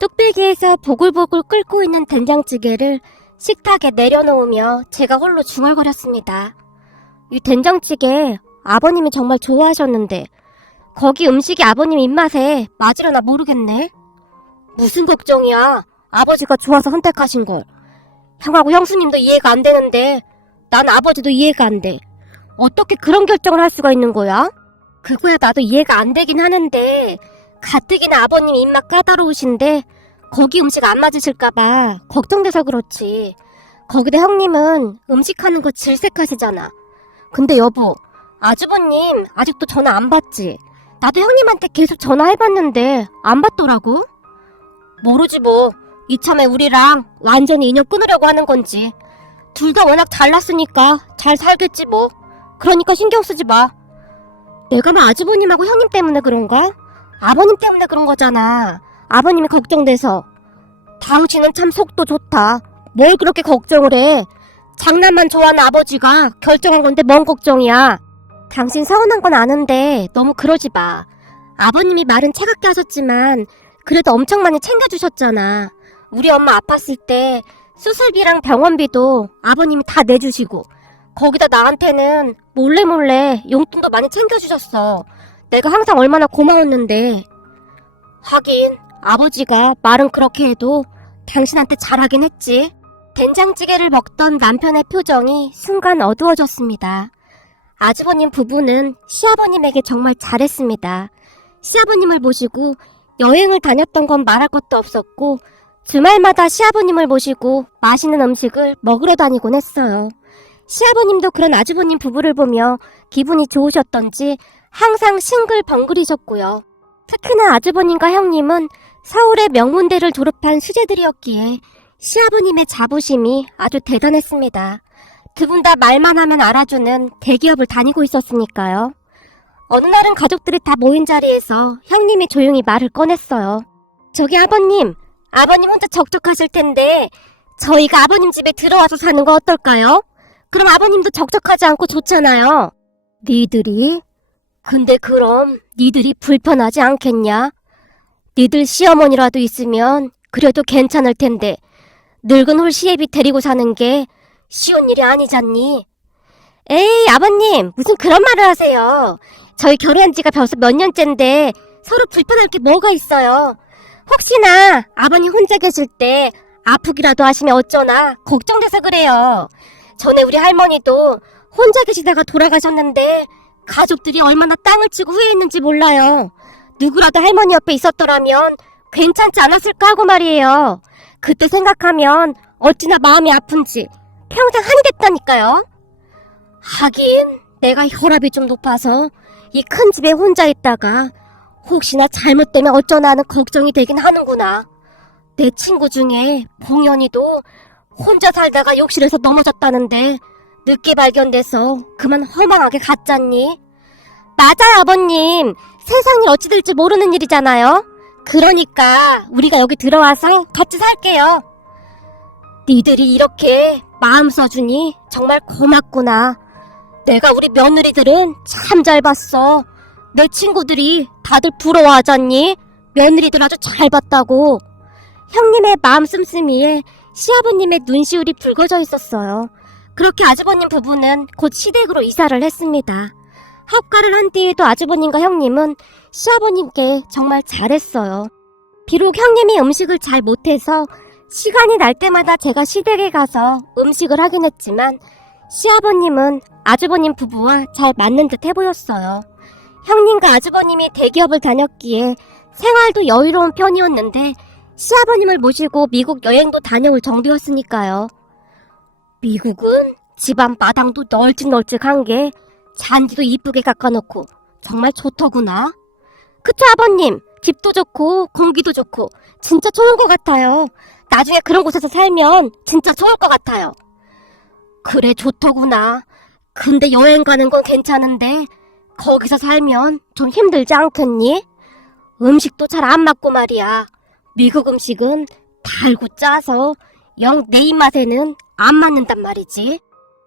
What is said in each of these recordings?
뚝배기에서 보글보글 끓고 있는 된장찌개를 식탁에 내려놓으며 제가 홀로 중얼거렸습니다. 이 된장찌개 아버님이 정말 좋아하셨는데 거기 음식이 아버님 입맛에 맞으려나 모르겠네. 무슨 걱정이야. 아버지가 좋아서 선택하신 걸. 형하고 형수님도 이해가 안 되는데 난 아버지도 이해가 안 돼. 어떻게 그런 결정을 할 수가 있는 거야? 그거야 나도 이해가 안 되긴 하는데 가뜩이나 아버님 입맛 까다로우신데 거기 음식 안 맞으실까봐 걱정돼서 그렇지. 거기다 형님은 음식하는 거 질색하시잖아. 근데 여보, 아주버님 아직도 전화 안 받지? 나도 형님한테 계속 전화해봤는데 안 받더라고. 모르지 뭐. 이참에 우리랑 완전히 인연 끊으려고 하는 건지. 둘 다 워낙 잘났으니까 잘 살겠지 뭐. 그러니까 신경 쓰지 마. 내가 뭐 아주버님하고 형님 때문에 그런가? 아버님 때문에 그런 거잖아. 아버님이 걱정돼서. 당신은 참 속도 좋다. 뭘 그렇게 걱정을 해. 장난만 좋아하는 아버지가 결정한 건데 뭔 걱정이야. 당신 서운한 건 아는데 너무 그러지 마. 아버님이 말은 차갑게 하셨지만 그래도 엄청 많이 챙겨주셨잖아. 우리 엄마 아팠을 때 수술비랑 병원비도 아버님이 다 내주시고 거기다 나한테는 몰래 용돈도 많이 챙겨주셨어. 내가 항상 얼마나 고마웠는데. 하긴 아버지가 말은 그렇게 해도 당신한테 잘하긴 했지. 된장찌개를 먹던 남편의 표정이 순간 어두워졌습니다. 아주버님 부부는 시아버님에게 정말 잘했습니다. 시아버님을 모시고 여행을 다녔던 건 말할 것도 없었고 주말마다 시아버님을 모시고 맛있는 음식을 먹으러 다니곤 했어요. 시아버님도 그런 아주버님 부부를 보며 기분이 좋으셨던지 항상 싱글벙글이셨고요. 특히나 아주버님과 형님은 서울의 명문대를 졸업한 수재들이었기에 시아버님의 자부심이 아주 대단했습니다. 두 분 다 말만 하면 알아주는 대기업을 다니고 있었으니까요. 어느 날은 가족들이 다 모인 자리에서 형님이 조용히 말을 꺼냈어요. 저기 아버님 혼자 적적하실 텐데 저희가 아버님 집에 들어와서 사는 거 어떨까요? 그럼 아버님도 적적하지 않고 좋잖아요. 니들이? 근데 그럼 니들이 불편하지 않겠냐? 니들 시어머니라도 있으면 그래도 괜찮을 텐데 늙은 홀시애비 데리고 사는 게 쉬운 일이 아니잖니. 에이 아버님 무슨 그런 말을 하세요. 저희 결혼한 지가 벌써 몇 년째인데 서로 불편할 게 뭐가 있어요. 혹시나 아버님 혼자 계실 때 아프기라도 하시면 어쩌나 걱정돼서 그래요. 전에 우리 할머니도 혼자 계시다가 돌아가셨는데 가족들이 얼마나 땅을 치고 후회했는지 몰라요. 누구라도 할머니 옆에 있었더라면 괜찮지 않았을까 하고 말이에요. 그때 생각하면 어찌나 마음이 아픈지 평생 한이 됐다니까요. 하긴 내가 혈압이 좀 높아서 이 큰 집에 혼자 있다가 혹시나 잘못되면 어쩌나 하는 걱정이 되긴 하는구나. 내 친구 중에 봉연이도 혼자 살다가 욕실에서 넘어졌다는데 늦게 발견돼서 그만 허망하게 갔잖니. 맞아요 아버님. 세상이 어찌 될지 모르는 일이잖아요. 그러니까 우리가 여기 들어와서 같이 살게요. 니들이 이렇게 마음 써주니 정말 고맙구나. 내가 우리 며느리들은 참 잘 봤어. 내 친구들이 다들 부러워하잖니. 며느리들 아주 잘 봤다고. 형님의 마음 씀씀이에 시아버님의 눈시울이 붉어져 있었어요. 그렇게 아주버님 부부는 곧 시댁으로 이사를 했습니다. 합가를 한 뒤에도 아주버님과 형님은 시아버님께 정말 잘했어요. 비록 형님이 음식을 잘 못해서 시간이 날 때마다 제가 시댁에 가서 음식을 하긴 했지만 시아버님은 아주버님 부부와 잘 맞는 듯 해보였어요. 형님과 아주버님이 대기업을 다녔기에 생활도 여유로운 편이었는데 시아버님을 모시고 미국 여행도 다녀올 정도였으니까요. 미국은 집안 마당도 널찍널찍한 게 잔디도 이쁘게 깎아놓고 정말 좋더구나. 그쵸 아버님? 집도 좋고 공기도 좋고 진짜 좋은 것 같아요. 나중에 그런 곳에서 살면 진짜 좋을 것 같아요. 그래 좋더구나. 근데 여행 가는 건 괜찮은데 거기서 살면 좀 힘들지 않겠니? 음식도 잘 안 맞고 말이야. 미국 음식은 달고 짜서 영 내 입맛에는 안 맞는단 말이지.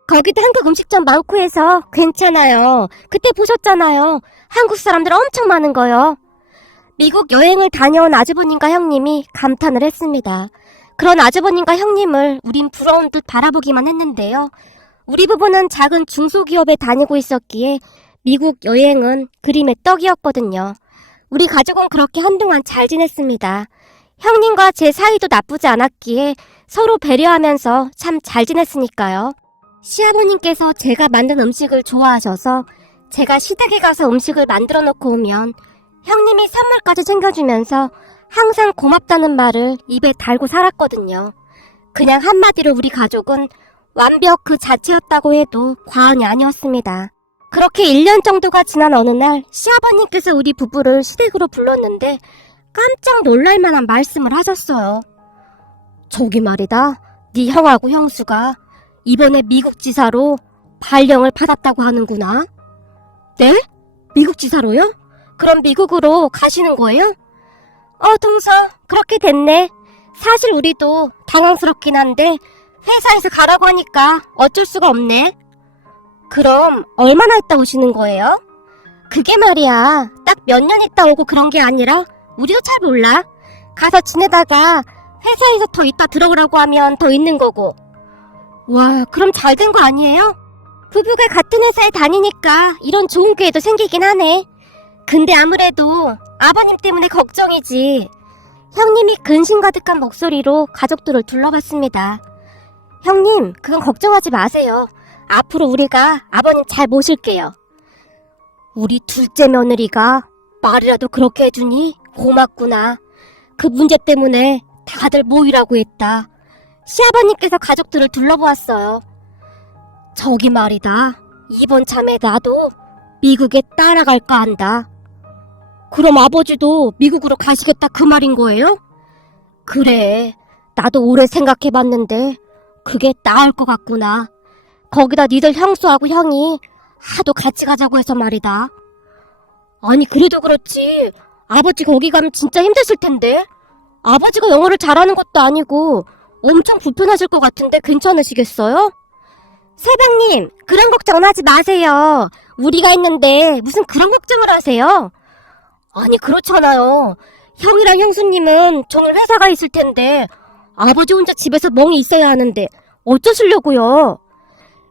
거기도 한국 음식점 많고 해서 괜찮아요. 그때 보셨잖아요. 한국 사람들 엄청 많은 거요. 미국 여행을 다녀온 아주버님과 형님이 감탄을 했습니다. 그런 아주버님과 형님을 우린 부러운 듯 바라보기만 했는데요. 우리 부부는 작은 중소기업에 다니고 있었기에 미국 여행은 그림의 떡이었거든요. 우리 가족은 그렇게 한동안 잘 지냈습니다. 형님과 제 사이도 나쁘지 않았기에 서로 배려하면서 참 잘 지냈으니까요. 시아버님께서 제가 만든 음식을 좋아하셔서 제가 시댁에 가서 음식을 만들어 놓고 오면 형님이 선물까지 챙겨주면서 항상 고맙다는 말을 입에 달고 살았거든요. 그냥 한마디로 우리 가족은 완벽 그 자체였다고 해도 과언이 아니었습니다. 그렇게 1년 정도가 지난 어느 날 시아버님께서 우리 부부를 시댁으로 불렀는데 깜짝 놀랄 만한 말씀을 하셨어요. 저기 말이다, 네 형하고 형수가 이번에 미국 지사로 발령을 받았다고 하는구나. 네? 미국 지사로요? 그럼 미국으로 가시는 거예요? 동서, 그렇게 됐네. 사실 우리도 당황스럽긴 한데 회사에서 가라고 하니까 어쩔 수가 없네. 그럼 얼마나 있다 오시는 거예요? 그게 말이야, 딱 몇 년 있다 오고 그런 게 아니라 우리도 잘 몰라. 가서 지내다가 회사에서 더 있다 들어오라고 하면 더 있는 거고. 와, 그럼 잘 된 거 아니에요? 부부가 같은 회사에 다니니까 이런 좋은 기회도 생기긴 하네. 근데 아무래도 아버님 때문에 걱정이지. 형님이 근심 가득한 목소리로 가족들을 둘러봤습니다. 형님, 그건 걱정하지 마세요. 앞으로 우리가 아버님 잘 모실게요. 우리 둘째 며느리가 말이라도 그렇게 해주니 고맙구나. 그 문제 때문에 다들 모이라고 했다. 시아버님께서 가족들을 둘러보았어요. 저기 말이다, 이번 참에 나도 미국에 따라갈까 한다. 그럼 아버지도 미국으로 가시겠다 그 말인 거예요? 그래, 나도 오래 생각해봤는데 그게 나을 것 같구나. 거기다 니들 형수하고 형이 하도 같이 가자고 해서 말이다. 아니, 그래도 그렇지, 아버지 거기 가면 진짜 힘드실 텐데. 아버지가 영어를 잘하는 것도 아니고 엄청 불편하실 것 같은데 괜찮으시겠어요? 새방님, 그런 걱정은 하지 마세요. 우리가 있는데 무슨 그런 걱정을 하세요? 아니, 그렇잖아요. 형이랑 형수님은 종일 회사가 있을 텐데 아버지 혼자 집에서 멍이 있어야 하는데 어쩌시려고요?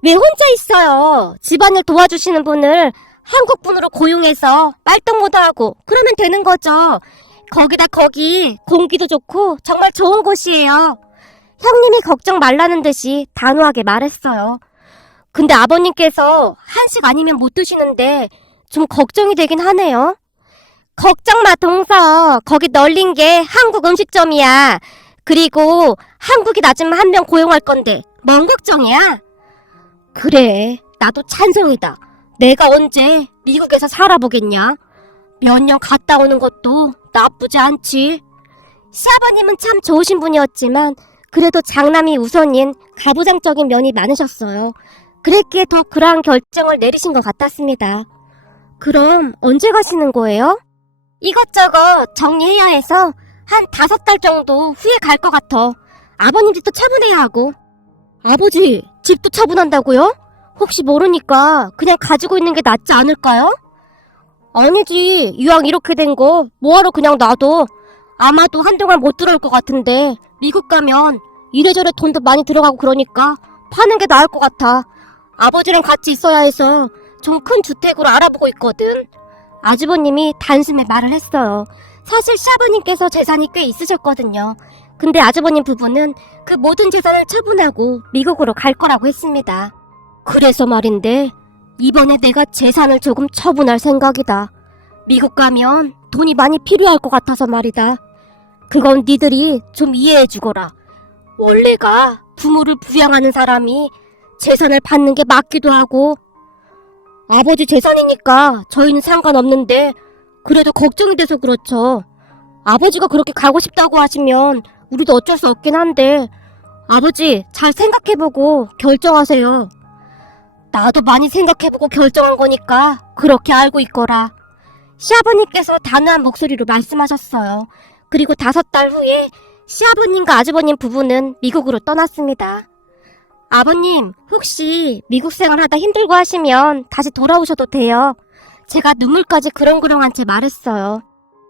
왜 혼자 있어요? 집안일 도와주시는 분을 한국 분으로 고용해서 빨동무도 하고 그러면 되는 거죠. 거기다 거기 공기도 좋고 정말 좋은 곳이에요. 형님이 걱정 말라는 듯이 단호하게 말했어요. 근데 아버님께서 한식 아니면 못 드시는데 좀 걱정이 되긴 하네요. 걱정 마, 동서. 거기 널린 게 한국 음식점이야. 그리고 한국이 낮으면 한 명 고용할 건데 뭔 걱정이야? 그래, 나도 찬성이다. 내가 언제 미국에서 살아보겠냐? 몇 년 갔다 오는 것도 나쁘지 않지. 시아버님은 참 좋으신 분이었지만 그래도 장남이 우선인 가부장적인 면이 많으셨어요. 그랬기에 더 그러한 결정을 내리신 것 같았습니다. 그럼 언제 가시는 거예요? 이것저것 정리해야 해서 한 5달 정도 후에 갈 것 같아. 아버님 집도 처분해야 하고. 아버지, 집도 처분한다고요? 혹시 모르니까 그냥 가지고 있는 게 낫지 않을까요? 아니지, 이왕 이렇게 된 거 뭐하러 그냥 놔둬. 아마도 한동안 못 들어올 것 같은데 미국 가면 이래저래 돈도 많이 들어가고 그러니까 파는 게 나을 것 같아. 아버지랑 같이 있어야 해서 좀 큰 주택으로 알아보고 있거든. 아주버님이 단숨에 말을 했어요. 사실 시아버님께서 재산이 꽤 있으셨거든요. 근데 아주버님 부부는 그 모든 재산을 처분하고 미국으로 갈 거라고 했습니다. 그래서 말인데 이번에 내가 재산을 조금 처분할 생각이다. 미국 가면 돈이 많이 필요할 것 같아서 말이다. 그건 니들이 좀 이해해주거라. 원래가 부모를 부양하는 사람이 재산을 받는 게 맞기도 하고. 아버지 재산이니까 저희는 상관없는데 그래도 걱정이 돼서 그렇죠. 아버지가 그렇게 가고 싶다고 하시면 우리도 어쩔 수 없긴 한데 아버지 잘 생각해보고 결정하세요. 나도 많이 생각해보고 결정한 거니까 그렇게 알고 있거라. 시아버님께서 단호한 목소리로 말씀하셨어요. 그리고 5달 후에 시아버님과 아주버님 부부는 미국으로 떠났습니다. 아버님, 혹시 미국 생활하다 힘들고 하시면 다시 돌아오셔도 돼요. 제가 눈물까지 그렁그렁한 채 말했어요.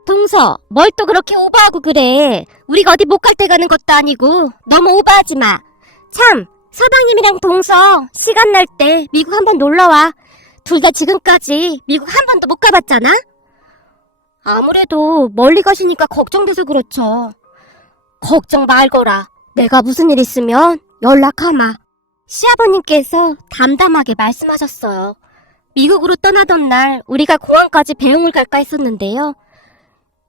동서, 뭘 또 그렇게 오버하고 그래. 우리가 어디 못 갈 때 가는 것도 아니고 너무 오버하지 마. 참, 서방님이랑 동서 시간 날 때 미국 한번 놀러와. 둘 다 지금까지 미국 한 번도 못 가봤잖아? 아무래도 멀리 가시니까 걱정돼서 그렇죠. 걱정 말거라. 내가 무슨 일 있으면 연락하마. 시아버님께서 담담하게 말씀하셨어요. 미국으로 떠나던 날 우리가 공항까지 배웅을 갈까 했었는데요.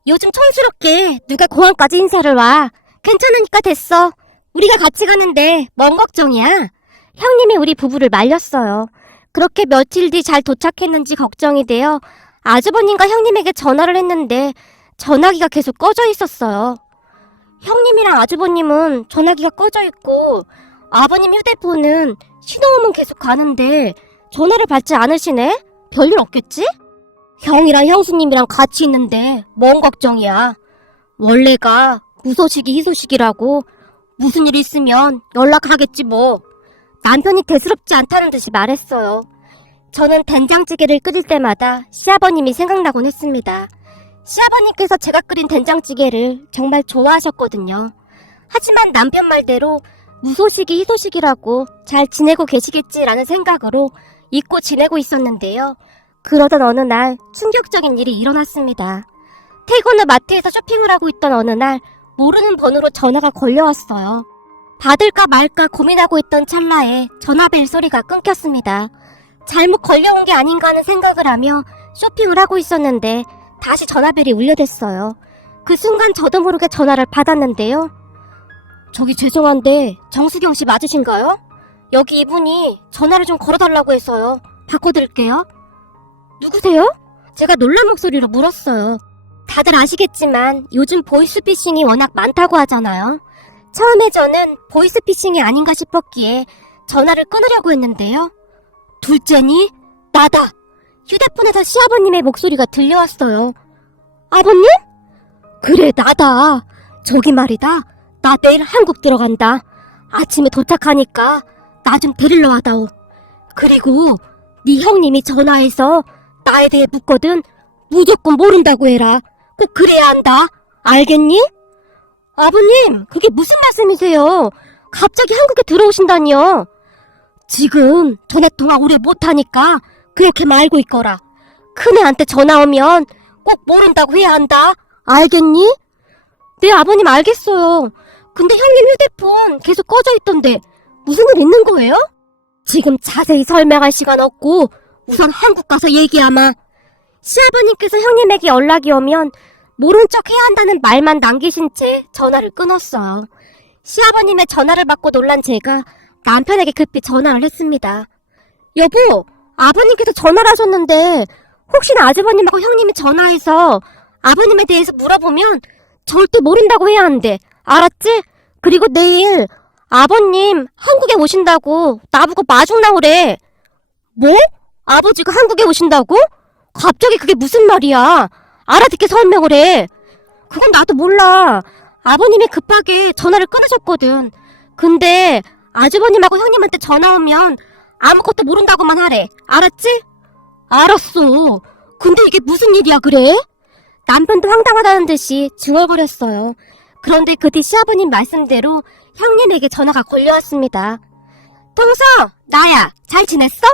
요즘 촌스럽게 누가 공항까지 인사를 와. 괜찮으니까 됐어. 우리가 같이 가는데 뭔 걱정이야? 형님이 우리 부부를 말렸어요. 그렇게 며칠 뒤 잘 도착했는지 걱정이 되어 아주버님과 형님에게 전화를 했는데 전화기가 계속 꺼져 있었어요. 형님이랑 아주버님은 전화기가 꺼져 있고 아버님 휴대폰은 신호음은 계속 가는데 전화를 받지 않으시네? 별일 없겠지? 형이랑 형수님이랑 같이 있는데 뭔 걱정이야. 원래가 무소식이 희소식이라고 무슨 일 있으면 연락하겠지 뭐. 남편이 대수롭지 않다는 듯이 말했어요. 저는 된장찌개를 끓일 때마다 시아버님이 생각나곤 했습니다. 시아버님께서 제가 끓인 된장찌개를 정말 좋아하셨거든요. 하지만 남편 말대로 무소식이 희소식이라고 잘 지내고 계시겠지라는 생각으로 잊고 지내고 있었는데요. 그러던 어느 날 충격적인 일이 일어났습니다. 퇴근 후 마트에서 쇼핑을 하고 있던 어느 날 모르는 번호로 전화가 걸려왔어요. 받을까 말까 고민하고 있던 찰나에 전화벨 소리가 끊겼습니다. 잘못 걸려온 게 아닌가 하는 생각을 하며 쇼핑을 하고 있었는데 다시 전화벨이 울려댔어요. 그 순간 저도 모르게 전화를 받았는데요. 저기 죄송한데 정수경 씨 맞으신가요? 여기 이분이 전화를 좀 걸어달라고 해서요. 바꿔드릴게요. 누구세요? 제가 놀란 목소리로 물었어요. 다들 아시겠지만 요즘 보이스피싱이 워낙 많다고 하잖아요. 처음에 저는 보이스피싱이 아닌가 싶었기에 전화를 끊으려고 했는데요. 둘째니? 나다! 휴대폰에서 시아버님의 목소리가 들려왔어요. 아버님? 그래, 나다. 저기 말이다. 나 내일 한국 들어간다. 아침에 도착하니까 나 좀 데리러 와다오. 그리고 네 형님이 전화해서 나에 대해 묻거든. 무조건 모른다고 해라. 꼭 그래야 한다. 알겠니? 아버님, 그게 무슨 말씀이세요? 갑자기 한국에 들어오신다니요. 지금 전화통화 오래 못하니까 그렇게 말고 있거라. 큰애한테 전화 오면 꼭 모른다고 해야 한다. 알겠니? 네, 아버님 알겠어요. 근데 형님 휴대폰 계속 꺼져 있던데 무슨 일 있는 거예요? 지금 자세히 설명할 시간 없고 우선 한국 가서 얘기하마. 시아버님께서 형님에게 연락이 오면 모른 척 해야 한다는 말만 남기신 채 전화를 끊었어요. 시아버님의 전화를 받고 놀란 제가 남편에게 급히 전화를 했습니다. 여보, 아버님께서 전화를 하셨는데 혹시나 아주버님하고 형님이 전화해서 아버님에 대해서 물어보면 절대 모른다고 해야 한대. 알았지? 그리고 내일 아버님 한국에 오신다고 나보고 마중 나오래. 뭐? 아버지가 한국에 오신다고? 갑자기 그게 무슨 말이야? 알아듣게 설명을 해. 그건 나도 몰라. 아버님이 급하게 전화를 끊으셨거든. 근데 아주버님하고 형님한테 전화 오면 아무것도 모른다고만 하래. 알았지? 알았어. 근데 이게 무슨 일이야 그래? 남편도 황당하다는 듯이 중얼거렸어요. 그런데 그 뒤 시아버님 말씀대로 형님에게 전화가 걸려왔습니다. 동서, 나야. 잘 지냈어?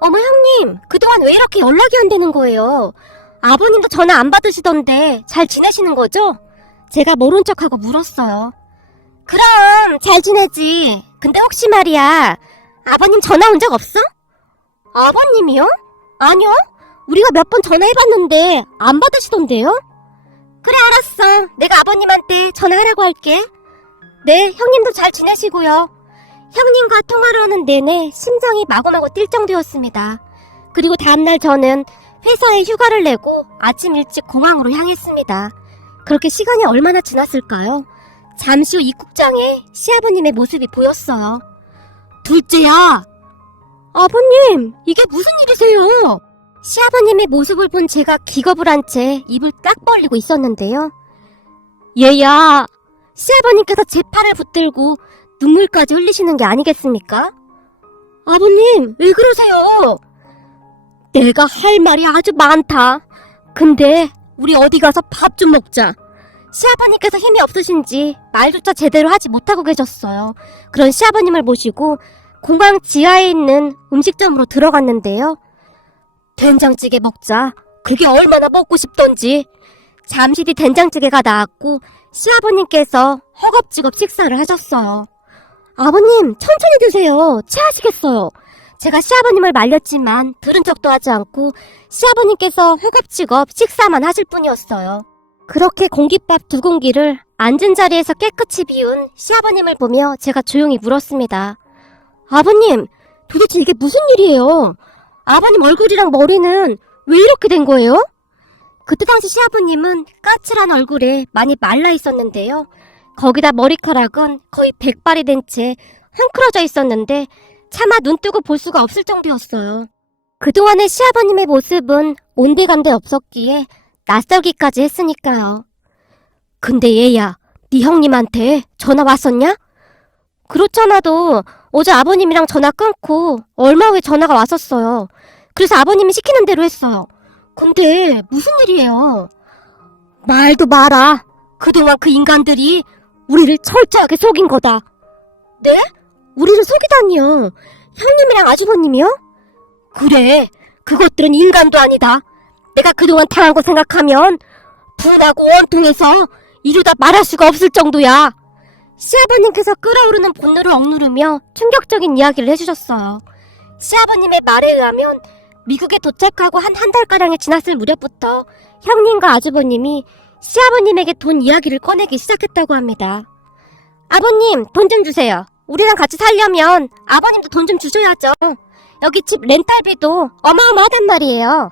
어머 형님, 그동안 왜 이렇게 연락이 안 되는 거예요? 아버님도 전화 안 받으시던데 잘 지내시는 거죠? 제가 모른 척하고 물었어요. 그럼 잘 지내지. 근데 혹시 말이야, 아버님 전화 온 적 없어? 아버님이요? 아니요. 우리가 몇 번 전화해봤는데 안 받으시던데요? 그래, 알았어. 내가 아버님한테 전화하라고 할게. 네, 형님도 잘 지내시고요. 형님과 통화를 하는 내내 심장이 마구마구 뛸 정도였습니다. 그리고 다음날 저는 회사에 휴가를 내고 아침 일찍 공항으로 향했습니다. 그렇게 시간이 얼마나 지났을까요? 잠시 후 입국장에 시아버님의 모습이 보였어요. 둘째야! 아버님, 이게 무슨 일이세요? 시아버님의 모습을 본 제가 기겁을 한 채 입을 딱 벌리고 있었는데요. 얘야! 시아버님께서 제 팔을 붙들고 눈물까지 흘리시는 게 아니겠습니까? 아버님, 왜 그러세요? 내가 할 말이 아주 많다. 근데 우리 어디 가서 밥 좀 먹자. 시아버님께서 힘이 없으신지 말조차 제대로 하지 못하고 계셨어요. 그런 시아버님을 모시고 공항 지하에 있는 음식점으로 들어갔는데요. 된장찌개 먹자. 그게 얼마나 먹고 싶던지. 잠시 뒤 된장찌개가 나왔고 시아버님께서 허겁지겁 식사를 하셨어요. 아버님, 천천히 드세요. 체하시겠어요. 제가 시아버님을 말렸지만 들은 척도 하지 않고 시아버님께서 허겁지겁 식사만 하실 뿐이었어요. 그렇게 공깃밥 2공기를 앉은 자리에서 깨끗이 비운 시아버님을 보며 제가 조용히 물었습니다. 아버님, 도대체 이게 무슨 일이에요? 아버님 얼굴이랑 머리는 왜 이렇게 된 거예요? 그때 당시 시아버님은 까칠한 얼굴에 많이 말라 있었는데요. 거기다 머리카락은 거의 백발이 된 채 헝클어져 있었는데 차마 눈 뜨고 볼 수가 없을 정도였어요. 그동안의 시아버님의 모습은 온데간데 없었기에 낯설기까지 했으니까요. 근데 얘야, 네 형님한테 전화 왔었냐? 그렇잖아도 어제 아버님이랑 전화 끊고 얼마 후에 전화가 왔었어요. 그래서 아버님이 시키는 대로 했어요. 근데 무슨 일이에요? 말도 마라. 그동안 그 인간들이 우리를 철저하게 속인 거다. 네? 우리를 속이다니요? 형님이랑 아주버님이요? 그래, 그것들은 인간도 아니다. 내가 그동안 당한 거 생각하면 분하고 원통해서 이루다 말할 수가 없을 정도야. 시아버님께서 끓어오르는 분노를 억누르며 충격적인 이야기를 해주셨어요. 시아버님의 말에 의하면 미국에 도착하고 한 달가량이 지났을 무렵부터 형님과 아주버님이 시아버님에게 돈 이야기를 꺼내기 시작했다고 합니다. 아버님, 돈 좀 주세요. 우리랑 같이 살려면 아버님도 돈 좀 주셔야죠. 여기 집 렌탈비도 어마어마하단 말이에요.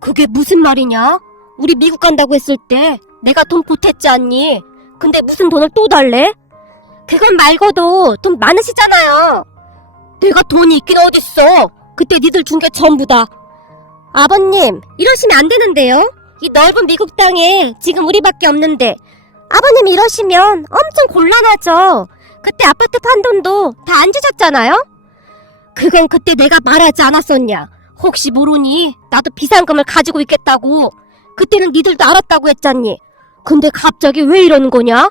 그게 무슨 말이냐? 우리 미국 간다고 했을 때 내가 돈 보탰지 않니? 근데 무슨 돈을 또 달래? 그건 말고도 돈 많으시잖아요. 내가 돈이 있긴 어딨어. 그때 니들 준 게 전부다. 아버님, 이러시면 안 되는데요? 이 넓은 미국 땅에 지금 우리밖에 없는데 아버님이 이러시면 엄청 곤란하죠. 그때 아파트 판 돈도 다 안 주셨잖아요? 그건 그때 내가 말하지 않았었냐? 혹시 모르니 나도 비상금을 가지고 있겠다고. 그때는 니들도 알았다고 했잖니. 근데 갑자기 왜 이러는 거냐?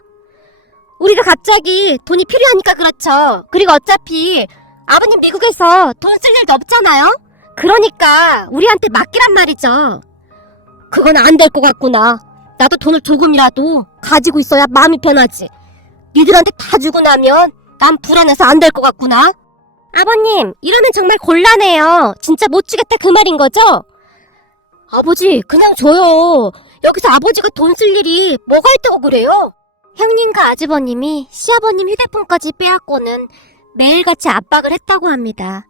우리가 갑자기 돈이 필요하니까 그렇죠. 그리고 어차피 아버님 미국에서 돈 쓸 일도 없잖아요? 그러니까 우리한테 맡기란 말이죠. 그건 안 될 것 같구나. 나도 돈을 조금이라도 가지고 있어야 마음이 편하지. 니들한테 다 주고 나면 난 불안해서 안 될 것 같구나. 아버님, 이러면 정말 곤란해요. 진짜 못 주겠다 그 말인 거죠? 아버지, 그냥 줘요. 여기서 아버지가 돈 쓸 일이 뭐가 있다고 그래요? 형님과 아주버님이 시아버님 휴대폰까지 빼앗고는 매일같이 압박을 했다고 합니다.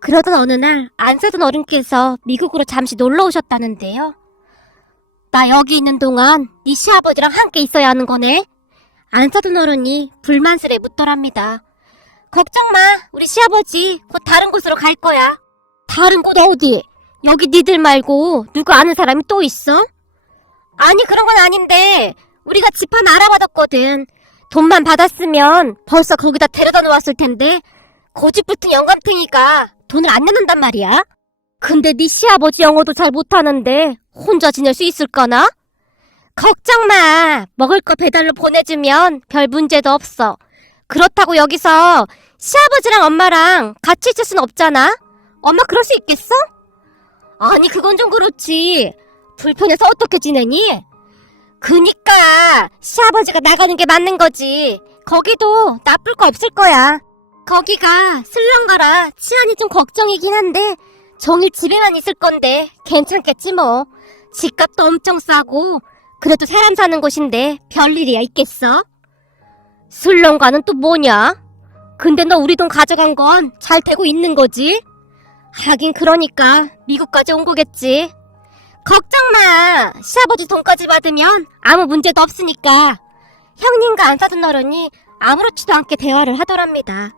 그러던 어느 날 안사돈 어른께서 미국으로 잠시 놀러 오셨다는데요. 나 여기 있는 동안 네 시아버지랑 함께 있어야 하는 거네. 안사돈 어른이 불만스레 묻더랍니다. 걱정 마. 우리 시아버지 곧 다른 곳으로 갈 거야. 다른 곳 어디? 여기 니들 말고 누구 아는 사람이 또 있어? 아니, 그런 건 아닌데 우리가 집 하나 알아받았거든. 돈만 받았으면 벌써 거기다 데려다 놓았을 텐데 고집붙은 영감탱이가 돈을 안 내놓는단 말이야. 근데 네 시아버지 영어도 잘 못하는데 혼자 지낼 수 있을까나? 걱정 마. 먹을 거 배달로 보내주면 별 문제도 없어. 그렇다고 여기서 시아버지랑 엄마랑 같이 있을 순 없잖아. 엄마 그럴 수 있겠어? 아니, 그건 좀 그렇지. 불편해서 어떻게 지내니? 그니까 시아버지가 나가는 게 맞는 거지. 거기도 나쁠 거 없을 거야. 거기가 슬럼가라 치안이 좀 걱정이긴 한데 종일 집에만 있을 건데 괜찮겠지 뭐. 집값도 엄청 싸고 그래도 사람 사는 곳인데 별일이야 있겠어? 슬럼가는 또 뭐냐? 근데 너 우리 돈 가져간 건 잘 되고 있는 거지? 하긴 그러니까 미국까지 온 거겠지. 걱정 마. 시아버지 돈까지 받으면 아무 문제도 없으니까. 형님과 안사돈 어른이 아무렇지도 않게 대화를 하더랍니다.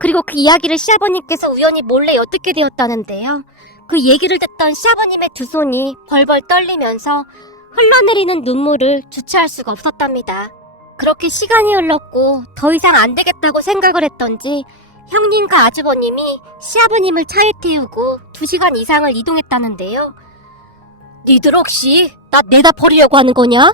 그리고 그 이야기를 시아버님께서 우연히 몰래 엿듣게 되었다는데요. 그 얘기를 듣던 시아버님의 두 손이 벌벌 떨리면서 흘러내리는 눈물을 주체할 수가 없었답니다. 그렇게 시간이 흘렀고 더 이상 안 되겠다고 생각을 했던지 형님과 아주버님이 시아버님을 차에 태우고 2시간 이상을 이동했다는데요. 니들 혹시 나 내다 버리려고 하는 거냐?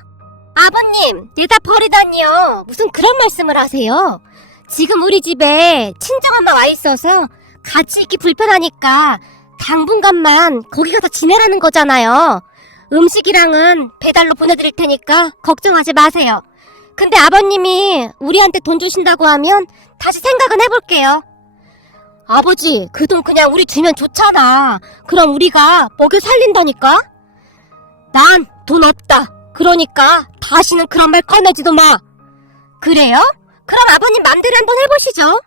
아버님, 내다 버리다니요. 무슨 그런 말씀을 하세요? 지금 우리 집에 친정엄마 와 있어서 같이 있기 불편하니까 당분간만 거기 가서 지내라는 거잖아요. 음식이랑은 배달로 보내드릴 테니까 걱정하지 마세요. 근데 아버님이 우리한테 돈 주신다고 하면 다시 생각은 해볼게요. 아버지, 그 돈 그냥 우리 주면 좋잖아. 그럼 우리가 먹여 살린다니까? 난 돈 없다. 그러니까 다시는 그런 말 꺼내지도 마. 그래요? 그럼 아버님 맘대로 한번 해보시죠.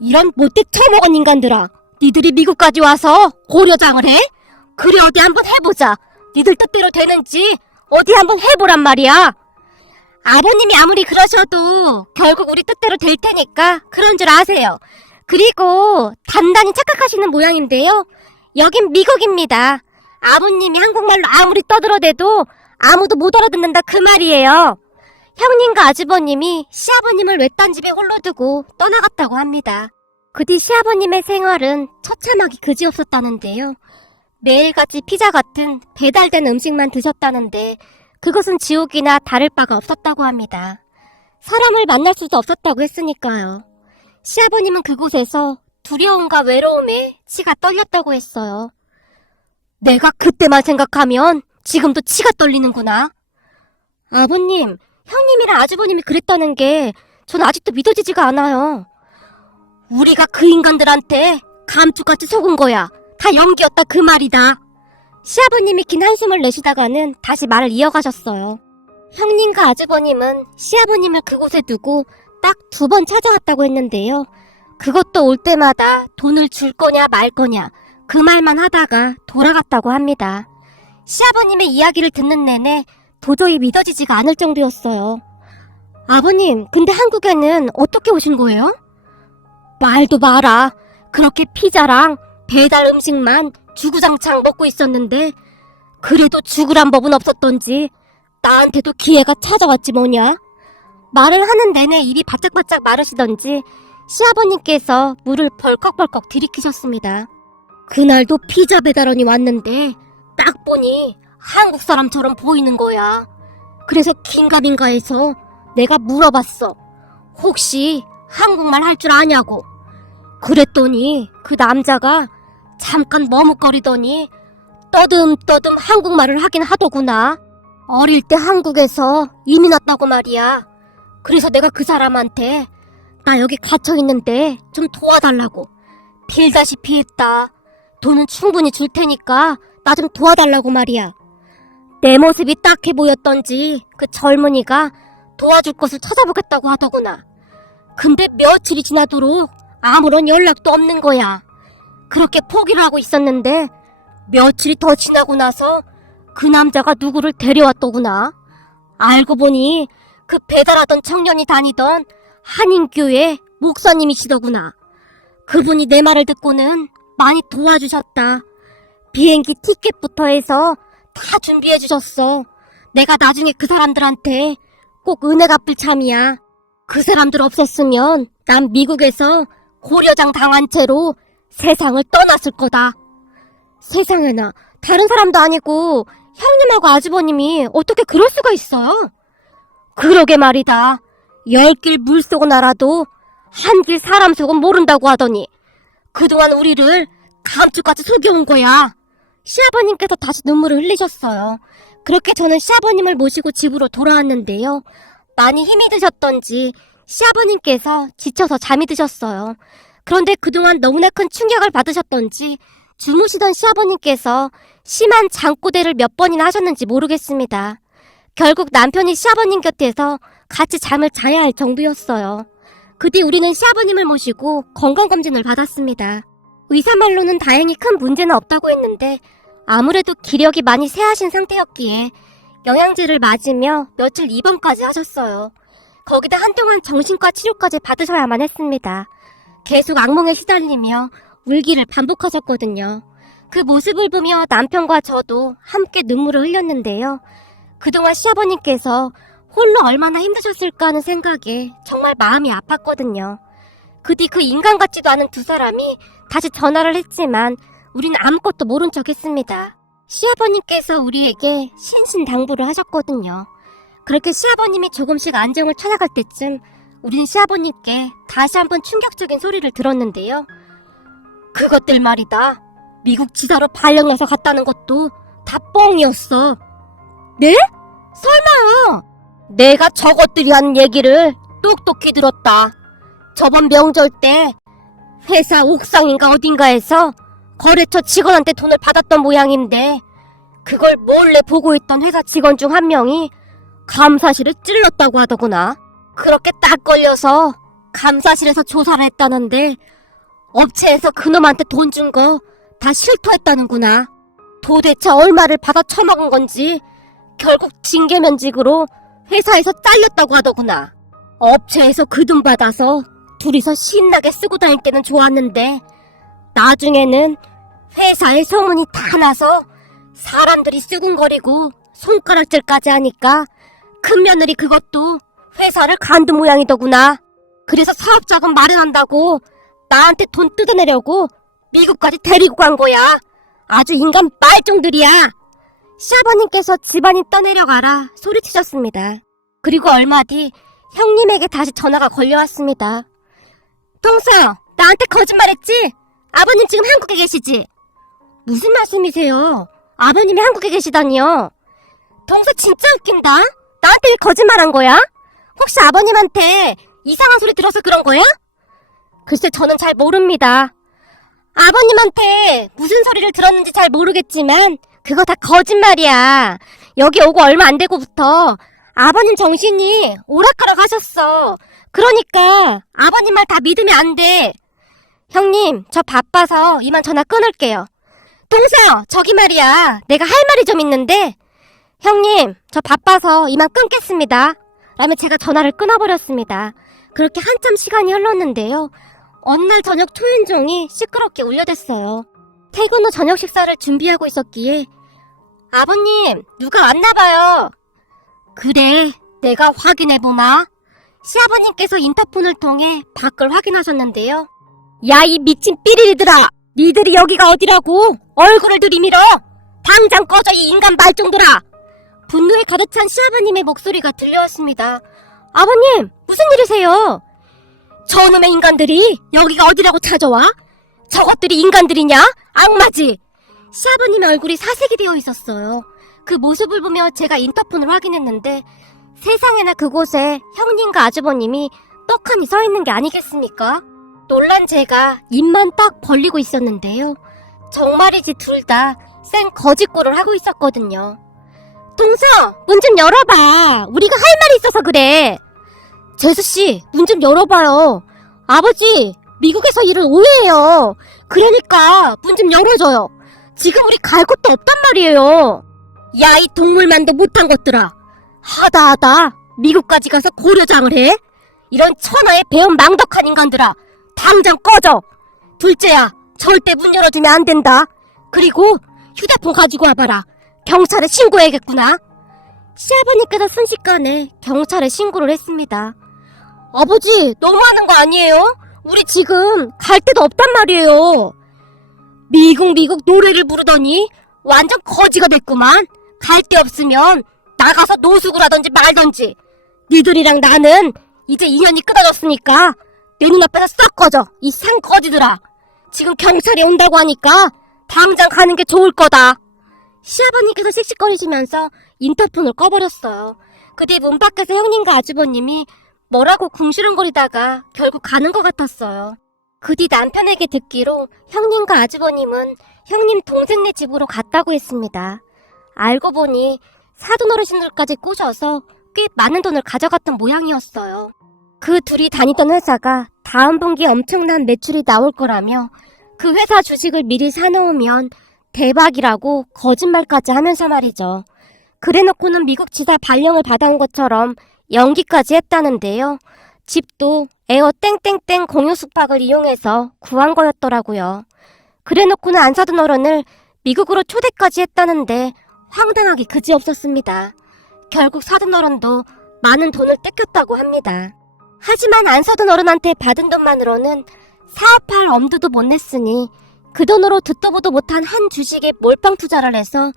이런 못돼 처먹은 인간들아. 니들이 미국까지 와서 고려장을 해? 그래, 어디 한번 해보자. 니들 뜻대로 되는지 어디 한번 해보란 말이야. 아버님이 아무리 그러셔도 결국 우리 뜻대로 될 테니까 그런 줄 아세요. 그리고 단단히 착각하시는 모양인데요. 여긴 미국입니다. 아버님이 한국말로 아무리 떠들어대도 아무도 못 알아듣는다 그 말이에요. 형님과 아주버님이 시아버님을 외딴 집에 홀로 두고 떠나갔다고 합니다. 그 뒤 시아버님의 생활은 처참하기 그지없었다는데요. 매일같이 피자 같은 배달된 음식만 드셨다는데 그것은 지옥이나 다를 바가 없었다고 합니다. 사람을 만날 수도 없었다고 했으니까요. 시아버님은 그곳에서 두려움과 외로움에 치가 떨렸다고 했어요. 내가 그때만 생각하면 지금도 치가 떨리는구나. 아버님, 형님이랑 아주버님이 그랬다는 게 전 아직도 믿어지지가 않아요. 우리가 그 인간들한테 감쪽같이 속은 거야. 다 연기였다 그 말이다. 시아버님이 긴 한숨을 내쉬다가는 다시 말을 이어가셨어요. 형님과 아주버님은 시아버님을 그곳에 두고 딱 2번 찾아왔다고 했는데요. 그것도 올 때마다 돈을 줄 거냐 말 거냐 그 말만 하다가 돌아갔다고 합니다. 시아버님의 이야기를 듣는 내내 도저히 믿어지지가 않을 정도였어요. 아버님, 근데 한국에는 어떻게 오신 거예요? 말도 마라. 그렇게 피자랑 배달 음식만 주구장창 먹고 있었는데 그래도 죽으란 법은 없었던지 나한테도 기회가 찾아왔지 뭐냐. 말을 하는 내내 입이 바짝바짝 마르시던지 시아버님께서 물을 벌컥벌컥 들이키셨습니다. 그날도 피자 배달원이 왔는데 딱 보니 한국 사람처럼 보이는 거야. 그래서 긴가민가해서 내가 물어봤어. 혹시 한국말 할 줄 아냐고. 그랬더니 그 남자가 잠깐 머뭇거리더니 떠듬떠듬 한국말을 하긴 하더구나. 어릴 때 한국에서 이민 왔다고 말이야. 그래서 내가 그 사람한테 나 여기 갇혀있는데 좀 도와달라고 빌다시피 했다. 돈은 충분히 줄 테니까 나 좀 도와달라고 말이야. 내 모습이 딱해 보였던지 그 젊은이가 도와줄 것을 찾아보겠다고 하더구나. 근데 며칠이 지나도록 아무런 연락도 없는 거야. 그렇게 포기를 하고 있었는데 며칠이 더 지나고 나서 그 남자가 누구를 데려왔더구나. 알고 보니 그 배달하던 청년이 다니던 한인교회 목사님이시더구나. 그분이 내 말을 듣고는 많이 도와주셨다. 비행기 티켓부터 해서 다 준비해 주셨어. 내가 나중에 그 사람들한테 꼭 은혜 갚을 참이야. 그 사람들 없었으면 난 미국에서 고려장 당한 채로 세상을 떠났을 거다. 세상에나, 다른 사람도 아니고 형님하고 아주버님이 어떻게 그럴 수가 있어요? 그러게 말이다. 10길 물속은 알아도 한 길 사람 속은 모른다고 하더니 그동안 우리를 감쪽같이 속여온 거야. 시아버님께서 다시 눈물을 흘리셨어요. 그렇게 저는 시아버님을 모시고 집으로 돌아왔는데요. 많이 힘이 드셨던지 시아버님께서 지쳐서 잠이 드셨어요. 그런데 그동안 너무나 큰 충격을 받으셨던지 주무시던 시아버님께서 심한 잠꼬대를 몇 번이나 하셨는지 모르겠습니다. 결국 남편이 시아버님 곁에서 같이 잠을 자야 할 정도였어요. 그 뒤 우리는 시아버님을 모시고 건강검진을 받았습니다. 의사 말로는 다행히 큰 문제는 없다고 했는데 아무래도 기력이 많이 쇠하신 상태였기에 영양제를 맞으며 며칠 입원까지 하셨어요. 거기다 한동안 정신과 치료까지 받으셔야만 했습니다. 계속 악몽에 시달리며 울기를 반복하셨거든요. 그 모습을 보며 남편과 저도 함께 눈물을 흘렸는데요. 그동안 시아버님께서 홀로 얼마나 힘드셨을까 하는 생각에 정말 마음이 아팠거든요. 그 뒤 그 인간 같지도 않은 두 사람이 다시 전화를 했지만 우린 아무것도 모른 척 했습니다. 시아버님께서 우리에게 신신당부를 하셨거든요. 그렇게 시아버님이 조금씩 안정을 찾아갈 때쯤 우린 시아버님께 다시 한번 충격적인 소리를 들었는데요. 그것들 말이다. 미국 지사로 발령나서 갔다는 것도 다 뻥이었어. 네? 설마요. 내가 저것들이 하는 얘기를 똑똑히 들었다. 저번 명절 때 회사 옥상인가 어딘가에서 거래처 직원한테 돈을 받았던 모양인데 그걸 몰래 보고 있던 회사 직원 중 한 명이 감사실을 찔렀다고 하더구나. 그렇게 딱 걸려서 감사실에서 조사를 했다는데 업체에서 그놈한테 돈 준 거 다 실토했다는구나. 도대체 얼마를 받아 처먹은 건지 결국 징계면직으로 회사에서 잘렸다고 하더구나. 업체에서 그 돈 받아서 둘이서 신나게 쓰고 다닐 때는 좋았는데 나중에는 회사에 소문이 다 나서 사람들이 쓰군거리고 손가락질까지 하니까 큰며느리 그것도 회사를 간둔 모양이더구나. 그래서 사업자금 마련한다고 나한테 돈 뜯어내려고 미국까지 데리고 간 거야. 아주 인간 빨종들이야. 시아버님께서 집안이 떠내려가라 소리치셨습니다. 그리고 얼마 뒤 형님에게 다시 전화가 걸려왔습니다. 동서, 나한테 거짓말했지? 아버님 지금 한국에 계시지? 무슨 말씀이세요? 아버님이 한국에 계시다니요? 동서 진짜 웃긴다. 나한테 왜 거짓말한 거야? 혹시 아버님한테 이상한 소리 들어서 그런 거야? 글쎄 저는 잘 모릅니다. 아버님한테 무슨 소리를 들었는지 잘 모르겠지만 그거 다 거짓말이야. 여기 오고 얼마 안 되고부터 아버님 정신이 오락가락 하셨어. 그러니까 아버님 말 다 믿으면 안 돼. 형님, 저 바빠서 이만 전화 끊을게요. 동서, 저기 말이야. 내가 할 말이 좀 있는데. 형님, 저 바빠서 이만 끊겠습니다. 라며 제가 전화를 끊어버렸습니다. 그렇게 한참 시간이 흘렀는데요. 어느 날 저녁 초인종이 시끄럽게 울려댔어요. 퇴근 후 저녁 식사를 준비하고 있었기에 아버님, 누가 왔나봐요. 그래, 내가 확인해보마. 시아버님께서 인터폰을 통해 밖을 확인하셨는데요. 야, 이 미친 삐리리들아! 니들이 여기가 어디라고? 얼굴을 들이밀어! 당장 꺼져, 이 인간 말종들아! 분노에 가득 찬 시아버님의 목소리가 들려왔습니다. 아버님, 무슨 일이세요? 저놈의 인간들이 여기가 어디라고 찾아와? 저것들이 인간들이냐? 악마지! 시아버님의 얼굴이 사색이 되어 있었어요. 그 모습을 보며 제가 인터폰을 확인했는데 세상에나 그곳에 형님과 아주버님이 떡하니 서 있는 게 아니겠습니까? 놀란 제가 입만 딱 벌리고 있었는데요. 정말이지 둘 다 쌩 거짓골을 하고 있었거든요. 동서, 문 좀 열어봐. 우리가 할 말이 있어서 그래. 재수씨, 문 좀 열어봐요. 아버지, 미국에서 일을 오해해요. 그러니까 문 좀 열어줘요. 지금 우리 갈 곳도 없단 말이에요. 야, 이 동물만도 못한 것들아. 하다 미국까지 가서 고려장을 해? 이런 천하의 배은망덕한 인간들아, 당장 꺼져. 둘째야, 절대 문 열어주면 안 된다. 그리고 휴대폰 가지고 와봐라. 경찰에 신고해야겠구나. 시아버님께서 순식간에 경찰에 신고를 했습니다. 아버지, 너무하는 거 아니에요? 우리 지금 갈 데도 없단 말이에요. 미국 노래를 부르더니 완전 거지가 됐구만. 갈 데 없으면 나가서 노숙을 하던지 말던지. 니들이랑 나는 이제 인연이 끊어졌으니까 내 눈앞에서 싹 꺼져, 이 상거지들아. 지금 경찰이 온다고 하니까 당장 가는 게 좋을 거다. 시아버님께서 씩씩거리시면서 인터폰을 꺼버렸어요. 그 뒤 문 밖에서 형님과 아주버님이 뭐라고 궁시렁거리다가 결국 가는 것 같았어요. 그 뒤 남편에게 듣기로 형님과 아주버님은 형님 동생네 집으로 갔다고 했습니다. 알고 보니 사돈 어르신들까지 꼬셔서 꽤 많은 돈을 가져갔던 모양이었어요. 그 둘이 다니던 회사가 다음 분기에 엄청난 매출이 나올 거라며 그 회사 주식을 미리 사놓으면 대박이라고 거짓말까지 하면서 말이죠. 그래놓고는 미국 지사 발령을 받아온 것처럼 연기까지 했다는데요. 집도 에어 땡땡땡 공유 숙박을 이용해서 구한 거였더라고요. 그래놓고는 안 사둔 어른을 미국으로 초대까지 했다는데 황당하기 그지없었습니다. 결국 사둔 어른도 많은 돈을 뺏겼다고 합니다. 하지만 안 사둔 어른한테 받은 돈만으로는 사업할 엄두도 못 냈으니 그 돈으로 듣도 보도 못한 한 주식에 몰빵 투자를 해서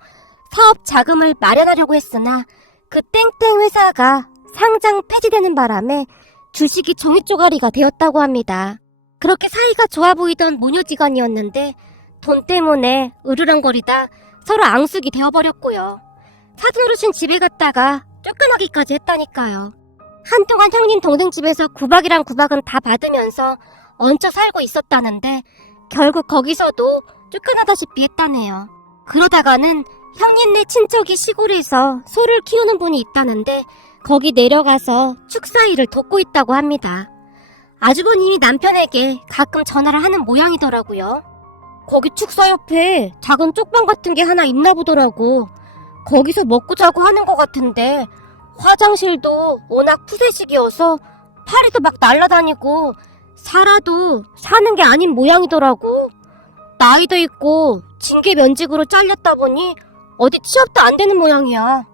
사업 자금을 마련하려고 했으나 그 땡땡 회사가 상장 폐지되는 바람에 주식이 종이쪼가리가 되었다고 합니다. 그렇게 사이가 좋아 보이던 모녀지간이었는데 돈 때문에 으르렁거리다 서로 앙숙이 되어버렸고요. 사돈어르신 집에 갔다가 쫓겨나기까지 했다니까요. 한동안 형님 동생 집에서 구박이란 구박은 다 받으면서 얹혀 살고 있었다는데 결국 거기서도 쫓겨나다시피 했다네요. 그러다가는 형님네 친척이 시골에서 소를 키우는 분이 있다는데 거기 내려가서 축사 일을 돕고 있다고 합니다. 아주버님이 남편에게 가끔 전화를 하는 모양이더라고요. 거기 축사 옆에 작은 쪽방 같은 게 하나 있나 보더라고. 거기서 먹고 자고 하는 것 같은데 화장실도 워낙 푸세식이어서 파리도 막 날아다니고 살아도 사는 게 아닌 모양이더라고. 나이도 있고 징계 면직으로 잘렸다 보니 어디 취업도 안 되는 모양이야.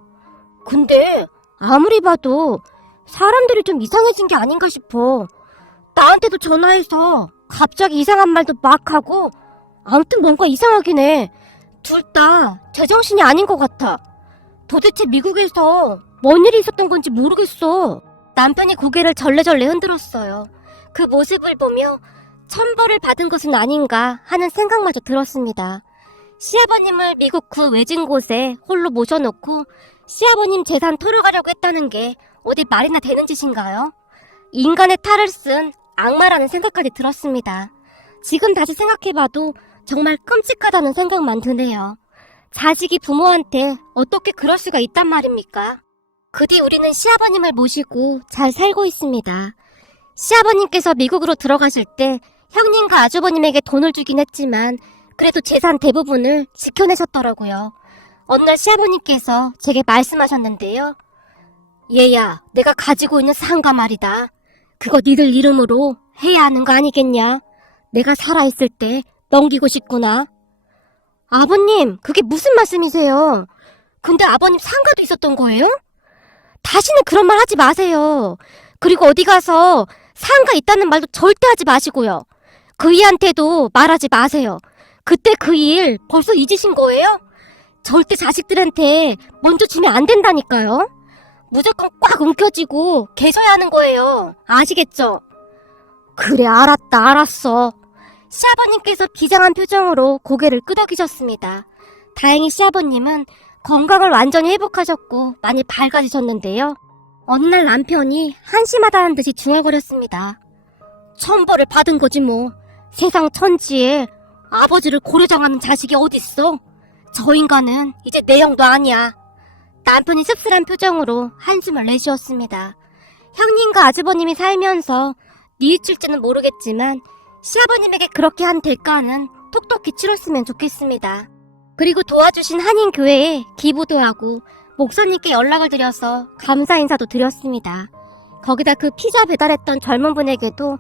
근데 아무리 봐도 사람들이 좀 이상해진 게 아닌가 싶어. 나한테도 전화해서 갑자기 이상한 말도 막 하고 아무튼 뭔가 이상하긴 해. 둘 다 제정신이 아닌 것 같아. 도대체 미국에서 뭔 일이 있었던 건지 모르겠어. 남편이 고개를 절레절레 흔들었어요. 그 모습을 보며 천벌을 받은 것은 아닌가 하는 생각마저 들었습니다. 시아버님을 미국 그 외진 곳에 홀로 모셔놓고 시아버님 재산 털어가려고 했다는 게 어디 말이나 되는 짓인가요? 인간의 탈을 쓴 악마라는 생각까지 들었습니다. 지금 다시 생각해봐도 정말 끔찍하다는 생각만 드네요. 자식이 부모한테 어떻게 그럴 수가 있단 말입니까? 그 뒤 우리는 시아버님을 모시고 잘 살고 있습니다. 시아버님께서 미국으로 들어가실 때 형님과 아주버님에게 돈을 주긴 했지만 그래도 재산 대부분을 지켜내셨더라고요. 어느 날 시아버님께서 제게 말씀하셨는데요. 얘야, 내가 가지고 있는 상가 말이다. 그거 니들 이름으로 해야 하는 거 아니겠냐? 내가 살아있을 때 넘기고 싶구나. 아버님, 그게 무슨 말씀이세요? 근데 아버님 상가도 있었던 거예요? 다시는 그런 말 하지 마세요. 그리고 어디 가서 상가 있다는 말도 절대 하지 마시고요. 그이한테도 말하지 마세요. 그때 그 일 벌써 잊으신 거예요? 절대 자식들한테 먼저 주면 안 된다니까요. 무조건 꽉 움켜쥐고 계셔야 하는 거예요. 아시겠죠? 그래, 알았다, 알았어. 시아버님께서 비장한 표정으로 고개를 끄덕이셨습니다. 다행히 시아버님은 건강을 완전히 회복하셨고 많이 밝아지셨는데요. 어느 날 남편이 한심하다는 듯이 중얼거렸습니다. 천벌을 받은 거지 뭐. 세상 천지에 아버지를 고려장하는 자식이 어딨어? 저 인간은 이제 내 형도 아니야. 남편이 씁쓸한 표정으로 한숨을 내쉬었습니다. 형님과 아주버님이 살면서 뉘우칠지는 모르겠지만 시아버님에게 그렇게 한 대가는 톡톡히 치렀으면 좋겠습니다. 그리고 도와주신 한인교회에 기부도 하고 목사님께 연락을 드려서 감사 인사도 드렸습니다. 거기다 그 피자 배달했던 젊은 분에게도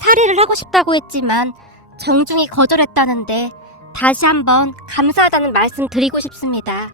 사례를 하고 싶다고 했지만 정중히 거절했다는데 다시 한번 감사하다는 말씀 드리고 싶습니다.